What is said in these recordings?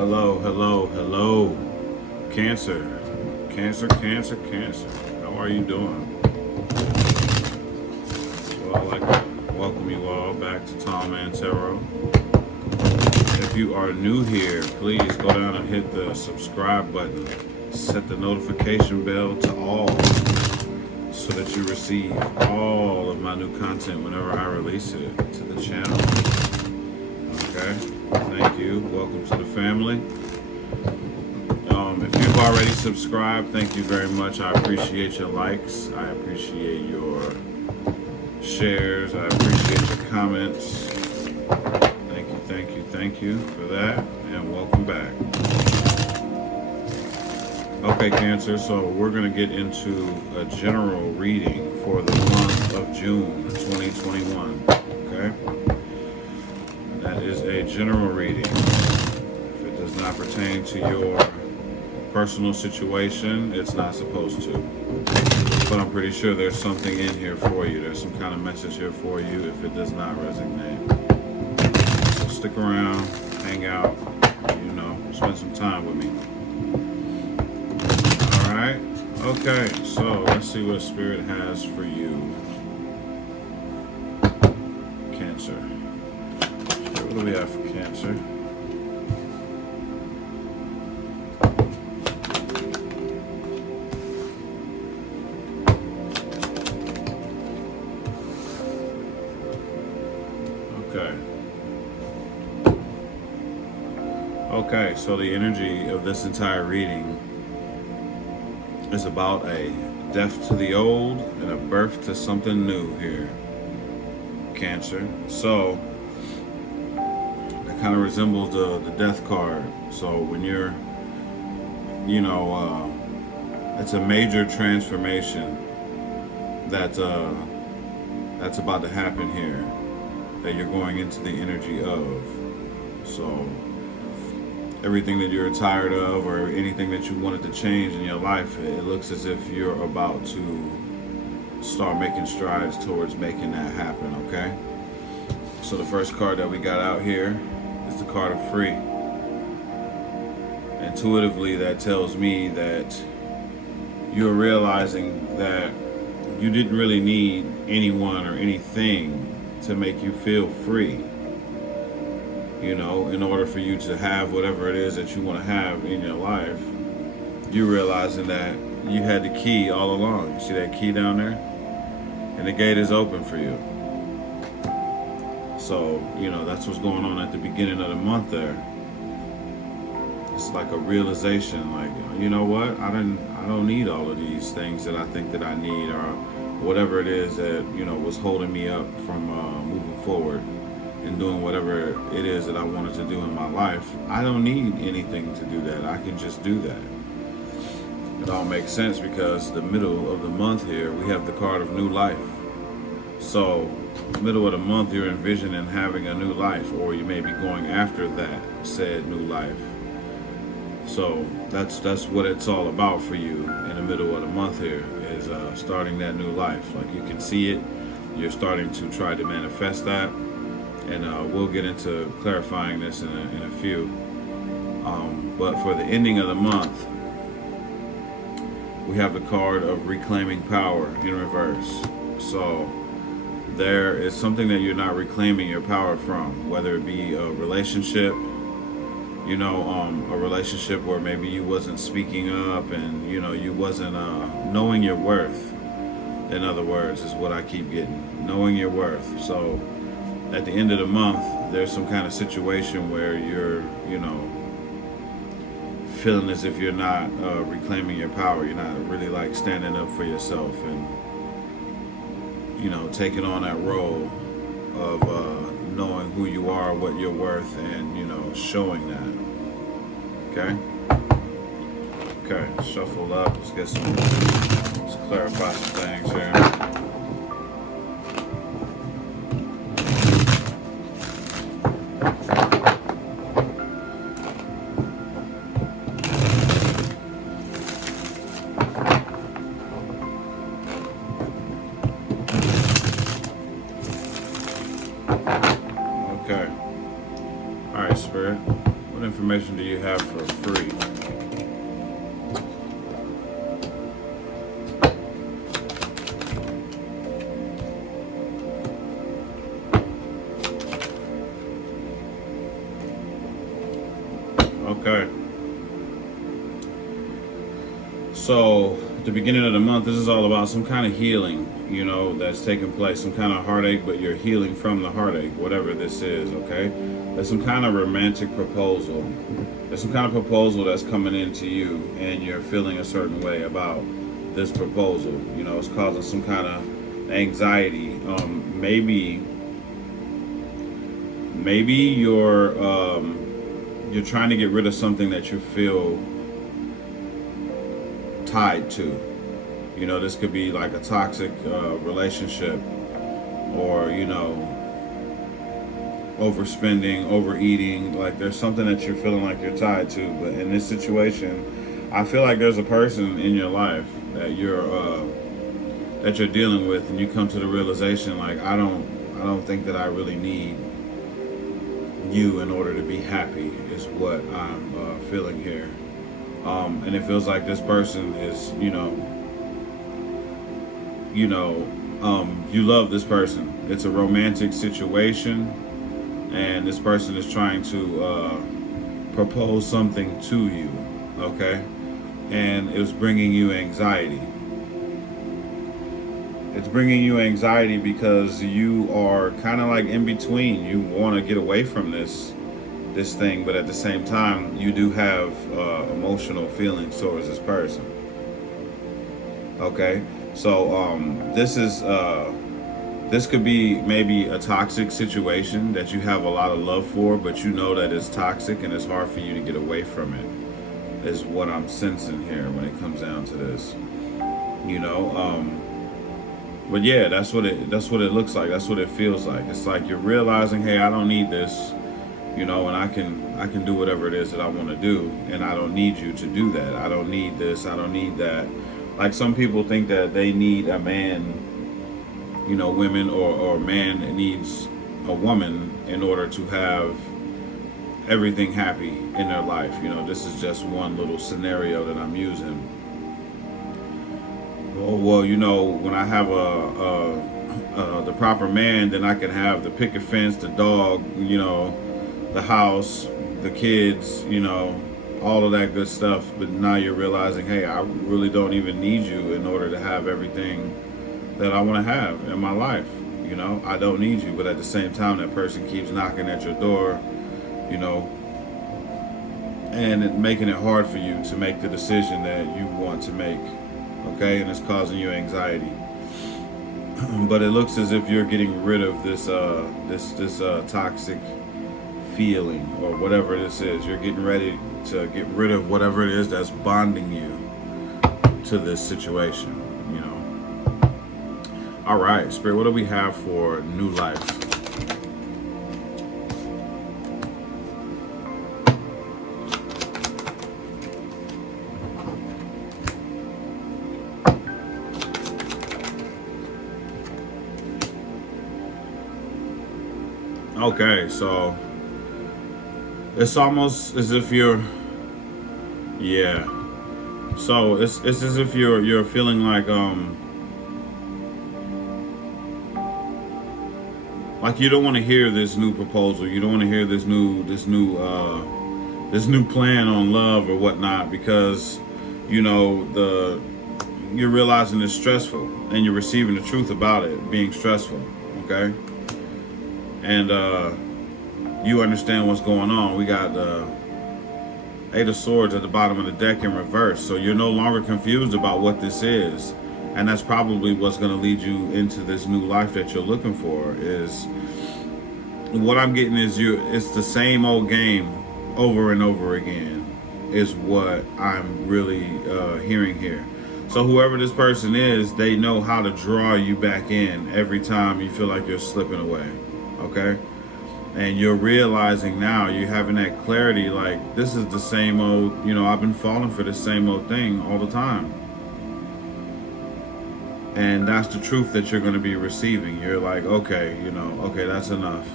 Hello, hello, hello. Cancer. Cancer, cancer, cancer. How are you doing? Well, I'd like to welcome you all back to Tom and Tarot. If you are new here, please go down and hit the subscribe button. Set the notification bell to all so that you receive all of my new content whenever I release it to the channel. Okay? Thank you. Welcome to the family. If you've already subscribed, thank you very much. I appreciate your likes. I appreciate your shares. I appreciate your comments. Thank you, thank you, thank you for that. And welcome back. Okay, Cancer, so we're going to get into a general reading for the month of June 2021. Okay? That is a general reading. If it does not pertain to your personal situation, it's not supposed to. But I'm pretty sure there's something in here for you. There's some kind of message here for you if it does not resonate. So stick around, hang out, spend some time with me. Alright? Okay, so let's see what Spirit has for you. Cancer. What do we have for Cancer? Okay, so the energy of this entire reading is about a death to the old and a birth to something new here, Cancer. So it kind of resembles the death card. So when you're, it's a major transformation that's about to happen here, that you're going into the energy of. So everything that you're tired of or anything that you wanted to change in your life, it looks as if you're about to start making strides towards making that happen, okay? So the first card that we got out here is the card of Free. Intuitively, that tells me that you're realizing that you didn't really need anyone or anything to make you feel free. In order for you to have whatever it is that you want to have in your life, you're realizing that you had the key all along. You see that key down there? And the gate is open for you. So, that's what's going on at the beginning of the month there. It's like a realization, like, you know what? I don't need all of these things that I think that I need, or whatever it is that, was holding me up from moving forward and doing whatever it is that I wanted to do in my life. I don't need anything to do that. I can just do that. It all makes sense because the middle of the month here, we have the card of new life. So, middle of the month, you're envisioning having a new life, or you may be going after that said new life. So that's what it's all about for you in the middle of the month here, is starting that new life. Like, you can see it. You're starting to try to manifest that. And we'll get into clarifying this in a few. But for the ending of the month, we have the card of Reclaiming Power in reverse. So there is something that you're not reclaiming your power from, whether it be a relationship, a relationship where maybe you wasn't speaking up and, you wasn't knowing your worth. In other words, is what I keep getting. Knowing your worth. So at the end of the month, there's some kind of situation where you're, feeling as if you're not reclaiming your power. You're not really like standing up for yourself and, taking on that role of knowing who you are, what you're worth, and, showing that. Okay? Okay, shuffle up. Let's clarify some things here. information do you have for free? Okay. So at the beginning of the month, this is all about some kind of healing, that's taking place, some kind of heartache, but you're healing from the heartache, whatever this is, okay? There's some kind of romantic proposal. There's some kind of proposal that's coming into you, and you're feeling a certain way about this proposal. It's causing some kind of anxiety. Maybe you're trying to get rid of something that you feel tied to. This could be like a toxic relationship, or overspending, overeating. Like there's something that you're feeling like you're tied to. But in this situation, I feel like there's a person in your life that you're dealing with, and you come to the realization like I don't think that I really need you in order to be happy, is what I'm feeling here. And it feels like this person is, you love this person. It's a romantic situation, and this person is trying to propose something to you, okay? And it's bringing you anxiety. It's bringing you anxiety because you are kind of like in between. You want to get away from this thing, but at the same time, you do have emotional feelings towards this person. Okay, so this could be maybe a toxic situation that you have a lot of love for, but you know that it's toxic and it's hard for you to get away from it, is what I'm sensing here when it comes down to this. But yeah, that's what it looks like. That's what it feels like. It's like you're realizing, hey, I don't need this, and I can do whatever it is that I want to do, and I don't need you to do that. I don't need this. I don't need that. Like some people think that they need a man, women or a man needs a woman in order to have everything happy in their life. This is just one little scenario that I'm using. Well, when I have the proper man, then I can have the picket fence, the dog, the house, the kids, all of that good stuff. But now you're realizing, hey, I really don't even need you in order to have everything that I want to have in my life. I don't need you. But at the same time, that person keeps knocking at your door, and making it hard for you to make the decision that you want to make. Okay, and it's causing you anxiety. But it looks as if you're getting rid of this toxic feeling, or whatever this is. You're getting ready to get rid of whatever it is that's bonding you to this situation. All right, Spirit, what do we have for new life? Okay, so it's almost as if you're, yeah. So it's as if you're feeling like you don't want to hear this new proposal. You don't want to hear this new plan on love or whatnot, because you're realizing it's stressful, and you're receiving the truth about it being stressful. Okay. And you understand what's going on. We got Eight of Swords at the bottom of the deck in reverse. So you're no longer confused about what this is. And that's probably what's going to lead you into this new life that you're looking for. Is what I'm getting is it's the same old game over and over again, is what I'm really hearing here. So whoever this person is, they know how to draw you back in every time you feel like you're slipping away. Okay? And you're realizing now, you're having that clarity, like, this is the same old, I've been falling for the same old thing all the time. And that's the truth that you're going to be receiving. You're like, okay, okay, that's enough.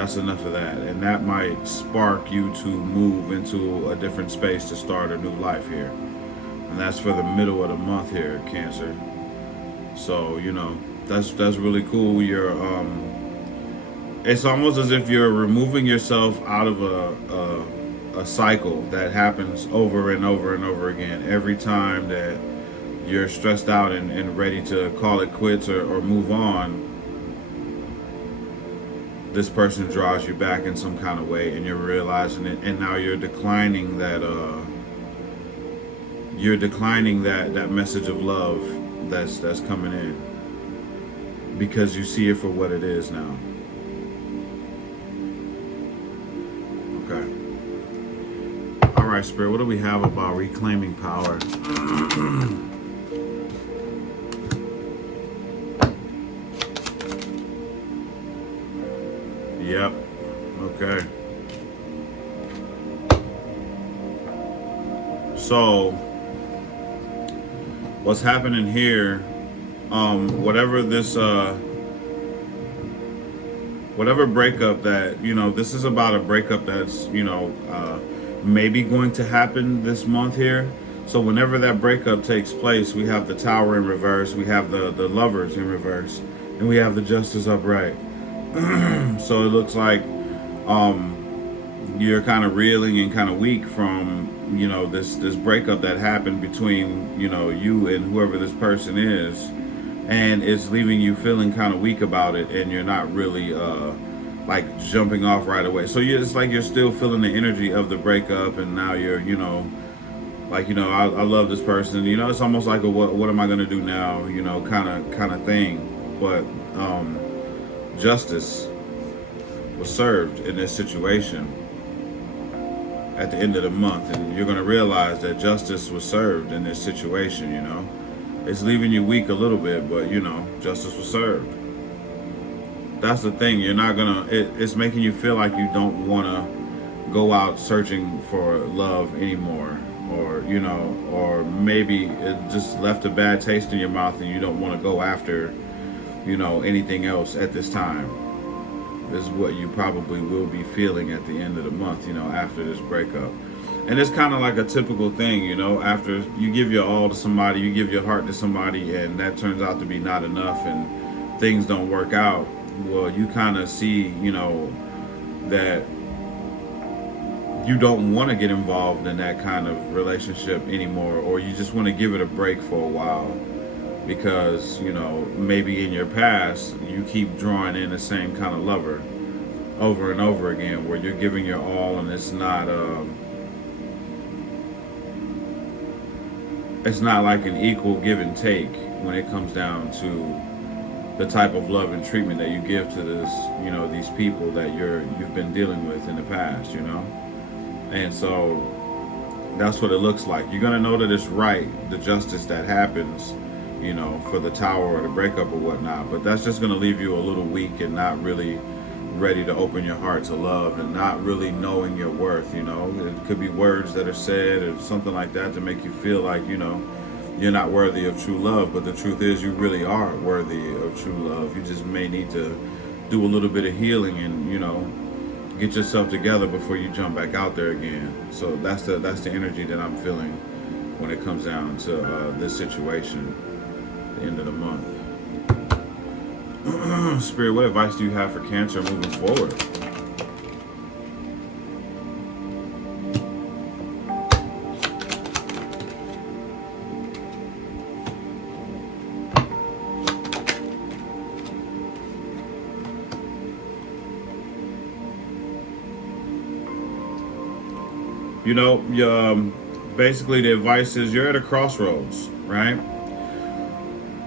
That's enough of that. And that might spark you to move into a different space to start a new life here. And that's for the middle of the month here, Cancer. So, that's really cool. It's almost as if you're removing yourself out of a cycle that happens over and over and over again. Every time that you're stressed out and ready to call it quits or move on, this person draws you back in some kind of way, and you're realizing it, and now you're declining that that message of love that's coming in, because you see it for what it is now. Okay. All right, Spirit, what do we have about reclaiming power? Yep. Okay. So, what's happening here? Whatever breakup that this is about, a breakup that's maybe going to happen this month here. So whenever that breakup takes place, we have the Tower in reverse, we have the Lovers in reverse, and we have the Justice upright. So it looks like you're kind of reeling and kind of weak from this breakup that happened between you and whoever this person is, and it's leaving you feeling kind of weak about it, and you're not really like jumping off right away. So it's like you're still feeling the energy of the breakup, and now you're I love this person, it's almost like a what am I gonna do now, kind of thing. But justice was served in this situation at the end of the month, and you're going to realize that justice was served in this situation. It's leaving you weak a little bit, but justice was served. That's the thing. You're not gonna it's making you feel like you don't want to go out searching for love anymore, or maybe it just left a bad taste in your mouth and you don't want to go after anything else at this time. Is what you probably will be feeling at the end of the month, after this breakup. And it's kind of like a typical thing, after you give your all to somebody, you give your heart to somebody, and that turns out to be not enough and things don't work out. Well, you kind of see, that you don't want to get involved in that kind of relationship anymore, or you just want to give it a break for a while. Because maybe in your past you keep drawing in the same kind of lover over and over again, where you're giving your all and it's not like an equal give and take when it comes down to the type of love and treatment that you give to these people that you've been dealing with in the past, and so that's what it looks like. You're gonna know that it's right, the justice that happens for the Tower or the breakup or whatnot, but that's just going to leave you a little weak and not really ready to open your heart to love, and not really knowing your worth. It could be words that are said or something like that to make you feel like you're not worthy of true love, but the truth is you really are worthy of true love. You just may need to do a little bit of healing and get yourself together before you jump back out there again. So that's the energy that I'm feeling when it comes down to this situation. End of the month. Spirit, what advice do you have for Cancer moving forward? Basically the advice is you're at a crossroads, right?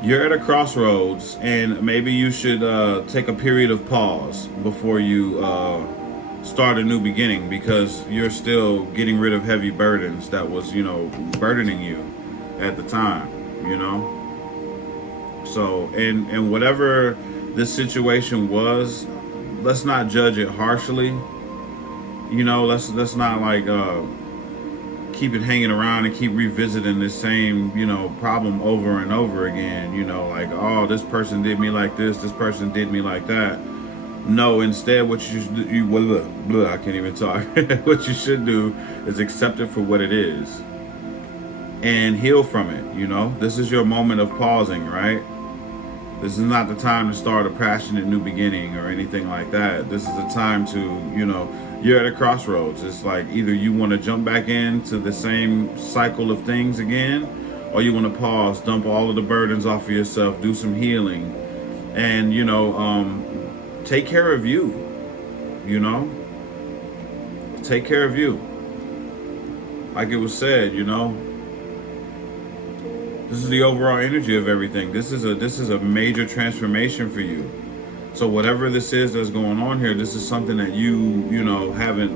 You're at a crossroads, and maybe you should take a period of pause before you start a new beginning, because you're still getting rid of heavy burdens that was, burdening you at the time, So, and whatever this situation was, let's not judge it harshly. Let's not like keep it hanging around and keep revisiting the same, problem over and over again. Like, oh, this person did me like this person did me like that. No, instead, what I can't even talk. What you should do is accept it for what it is and heal from it. This is your moment of pausing, right? This is not the time to start a passionate new beginning or anything like that. This is the time to, you're at a crossroads. It's like either you want to jump back into the same cycle of things again, or you want to pause, dump all of the burdens off of yourself, do some healing, and, take care of you, take care of you. Like it was said, this is the overall energy of everything. This is a major transformation for you. So whatever this is that's going on here, this is something that you haven't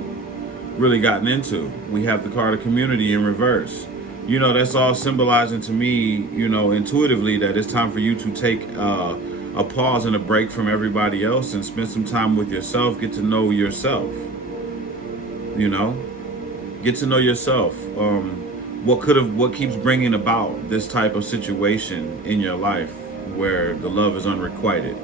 really gotten into. We have the card of community in reverse. That's all symbolizing to me, intuitively, that it's time for you to take a pause and a break from everybody else and spend some time with yourself. Get to know yourself. Get to know yourself. What keeps bringing about this type of situation in your life where the love is unrequited?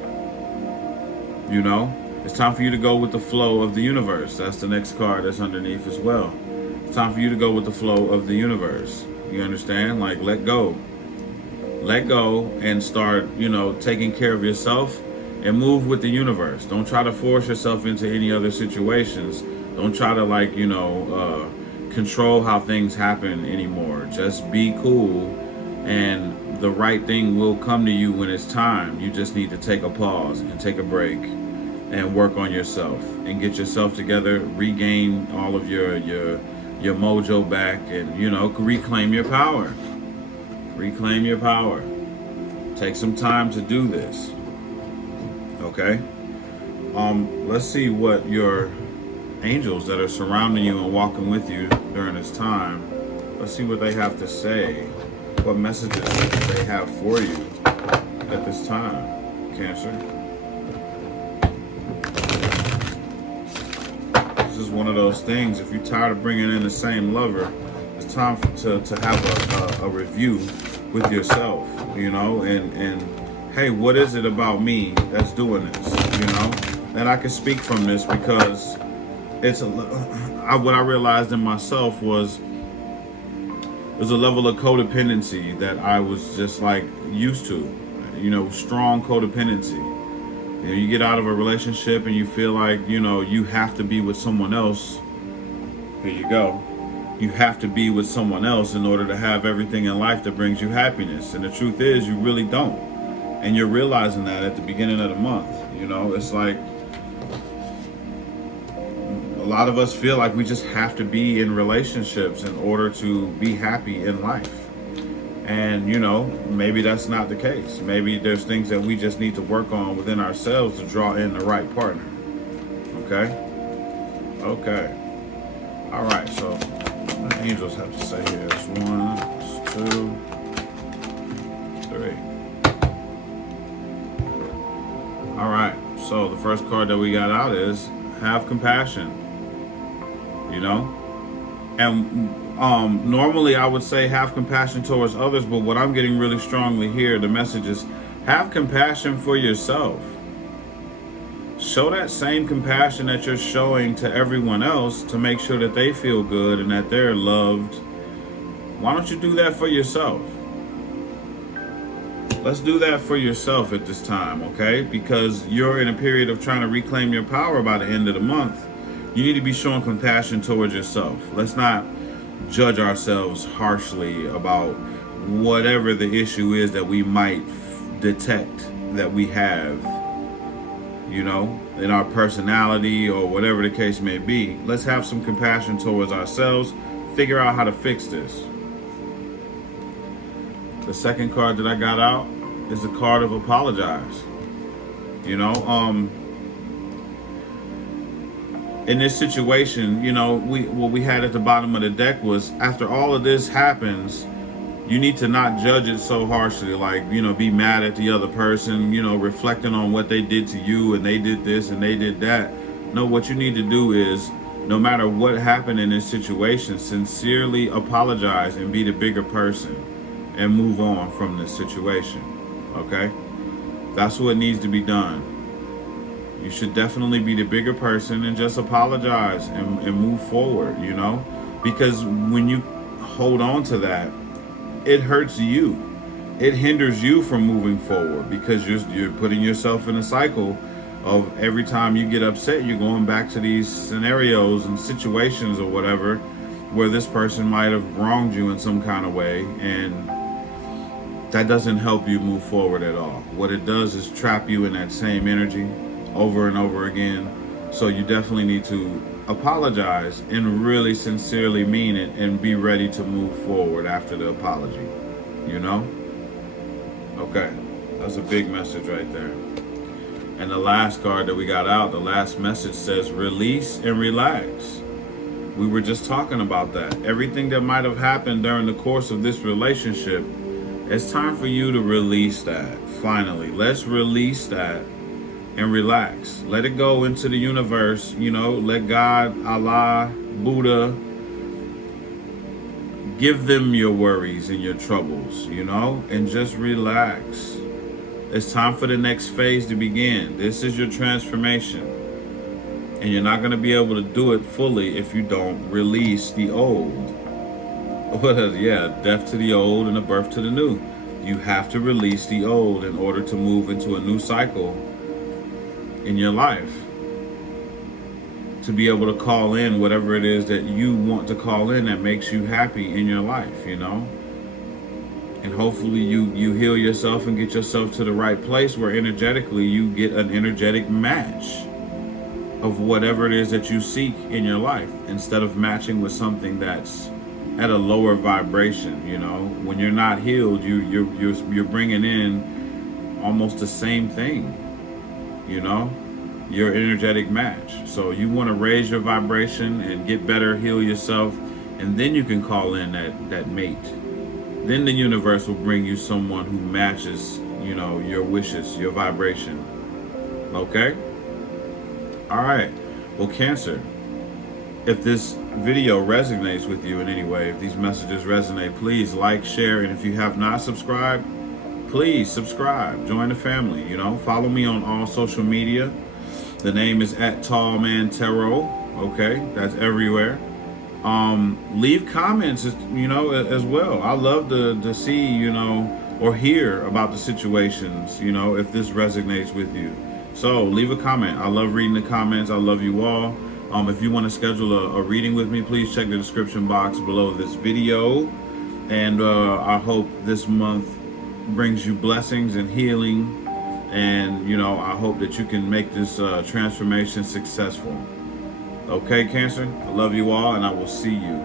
It's time for you to go with the flow of the universe. That's the next card that's underneath as well. It's time for you to go with the flow of the universe. You understand? Like, let go and start, taking care of yourself and move with the universe. Don't try to force yourself into any other situations. Don't try to control how things happen anymore. Just be cool, and the right thing will come to you when it's time. You just need to take a pause and take a break and work on yourself and get yourself together, regain all of your mojo back, and reclaim your power. Reclaim your power. Take some time to do this. Okay? Let's see what your angels that are surrounding you and walking with you during this time, let's see what they have to say. What messages do they have for you at this time, Cancer? This is one of those things. If you're tired of bringing in the same lover, it's time to have a review with yourself, and hey, what is it about me that's doing this, and I can speak from this because what I realized in myself was there's a level of codependency that I was just like used to, strong codependency. You get out of a relationship and you feel like, you have to be with someone else. Here you go. You have to be with someone else in order to have everything in life that brings you happiness. And the truth is, you really don't. And you're realizing that at the beginning of the month. It's like a lot of us feel like we just have to be in relationships in order to be happy in life. And, maybe that's not the case. Maybe there's things that we just need to work on within ourselves to draw in the right partner. Okay? Okay. All right, so what the angels have to say here? It's 1, it's 2, 3. All right, so the first card that we got out is have compassion. And normally I would say have compassion towards others, but what I'm getting really strongly here, the message is have compassion for yourself. Show that same compassion that you're showing to everyone else to make sure that they feel good and that they're loved. Why don't you do that for yourself? Let's do that for yourself at this time, okay? Because you're in a period of trying to reclaim your power by the end of the month. You need to be showing compassion towards yourself. Let's not judge ourselves harshly about whatever the issue is that we might detect that we have, in our personality or whatever the case may be. Let's have some compassion towards ourselves. Figure out how to fix this. The second card that I got out is the card of apologize. In this situation, what we had at the bottom of the deck was, after all of this happens, you need to not judge it so harshly, like, be mad at the other person, reflecting on what they did to you and they did this and they did that. No, what you need to do is, no matter what happened in this situation, sincerely apologize and be the bigger person and move on from this situation, okay? That's what needs to be done. You should definitely be the bigger person and just apologize and move forward, you know? Because when you hold on to that, it hurts you. It hinders you from moving forward because you're putting yourself in a cycle of every time you get upset, you're going back to these scenarios and situations or whatever where this person might have wronged you in some kind of way, and that doesn't help you move forward at all. What it does is trap you in that same energy over and over again. So you definitely need to apologize and really sincerely mean it and be ready to move forward after the apology, you know? Okay, that's a big message right there. And the last card that we got out, the last message says release and relax. We were just talking about that. Everything that might have happened during the course of this relationship, it's time for you to release that. Finally, let's release that and relax. Let it go into the universe, you know, let God, Allah, Buddha, give them your worries and your troubles, you know, and just relax. It's time for the next phase to begin. This is your transformation. And you're not going to be able to do it fully if you don't release the old. Well, yeah, death to the old and a birth to the new. You have to release the old in order to move into a new cycle in your life, to be able to call in whatever it is that you want to call in that makes you happy in your life, you know. And hopefully you heal yourself and get yourself to the right place where energetically you get an energetic match of whatever it is that you seek in your life, instead of matching with something that's at a lower vibration. You know, when you're not healed, you're bringing in almost the same thing, you know, your energetic match. So you want to raise your vibration and get better, heal yourself, and then you can call in that mate. Then the universe will bring you someone who matches, you know, your wishes, your vibration. Okay? All right. Well, Cancer, if this video resonates with you in any way, if these messages resonate, please like, share, and if you have not subscribed, please subscribe. Join the family, you know. Follow me on all social media. The name is @TallManTarot. Okay? That's everywhere. Leave comments, you know, as well. I love to see, you know, or hear about the situations, you know, if this resonates with you. So leave a comment. I love reading the comments. I love you all. If you want to schedule a reading with me, please check the description box below this video. And I hope this month brings you blessings and healing. And, you know, I hope that you can make this transformation successful. Okay, Cancer, I love you all, and I will see you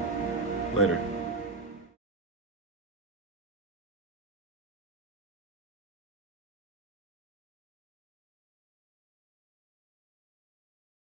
later.